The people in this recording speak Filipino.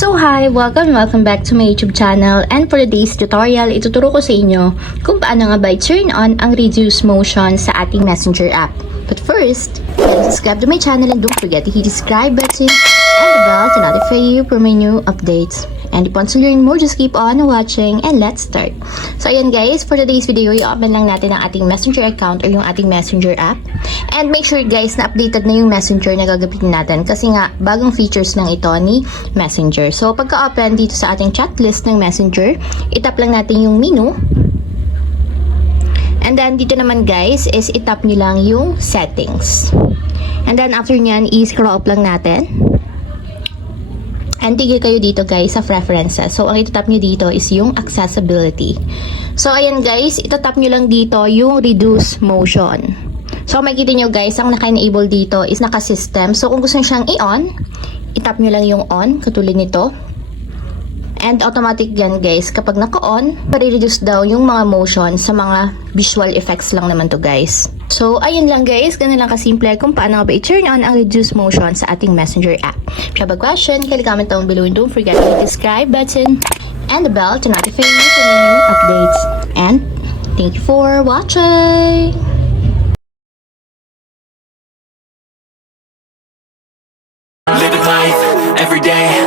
So hi! Welcome back to my YouTube channel, and for today's tutorial, ituturo ko sa inyo kung paano nga ba i-turn on ang reduce motion sa ating messenger app. But first, subscribe to my channel and don't forget to hit the subscribe button and the bell to notify you for my new updates. And if you want to learn more, just keep on watching and let's start. So ayan guys, for today's video, i-open lang natin ang ating messenger account or yung ating messenger app. And make sure guys na updated na yung messenger na gagamitin natin kasi nga bagong features lang ito ni messenger. So pagka-open dito sa ating chat list ng messenger, itap lang natin yung menu. And then dito naman guys is itap nyo lang yung settings. And then after nyan, i-scroll up lang natin. And tigil kayo dito guys sa preferences. So, ang itatap nyo dito is yung accessibility. So, ayan guys, itatap nyo lang dito yung reduce motion. So, makikita nyo guys, ang naka-enable dito is naka-system. So, kung gusto nyo siyang i-on, itap nyo lang yung on, katulad nito. And automatic yan guys, kapag naka-on, pare-reduce daw yung mga motion sa mga visual effects lang naman to guys. So, ayun lang guys, ganun lang kasimple kung paano ba i-turn on ang reduce motion sa ating messenger app. If you have a question, comment down below and don't forget to hit the subscribe button and the bell to notify you for new updates. And thank you for watching! Living life every day